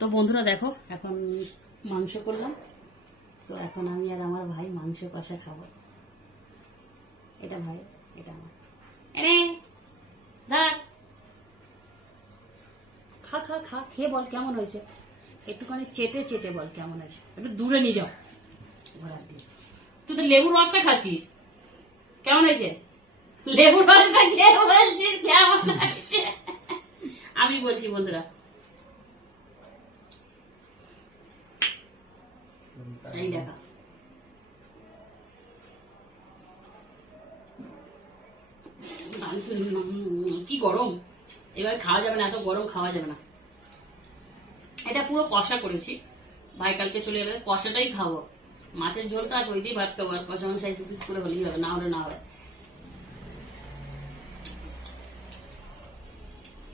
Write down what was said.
তো বন্ধুরা দেখো এখন মাংস করলাম। তো এখন আমি আর আমার ভাই মাংস কষা খাবো। এটা ভাই, এটা আমার। এনে দেখ, খা খা খা, খেয়ে বল কেমন হয়েছে। একটুখানি চেটে চেটে বল কেমন হয়েছে। একটু দূরে নিয়ে যাও ঘোরার দিয়ে। তুই তো লেবুর রসটা খাচ্ছিস, কেমন হয়েছে? লেবুর রসটা খেয়ে বলছিস কেমন হয়েছে। আমি বলছি বন্ধুরা, এই দেখা কি গরম, এবার খাওয়া যাবে না, এত গরম খাওয়া যাবে না। এটা পুরো কষা করেছি, ভাই কালকে চলে যাবে, কষাটাই খাবো। মাছের ঝোল তো আছে, ওই দিয়ে ভাত খাবো, আর কষা মাংস 2 পিস করে হলেই হবে, না হলে না হয়।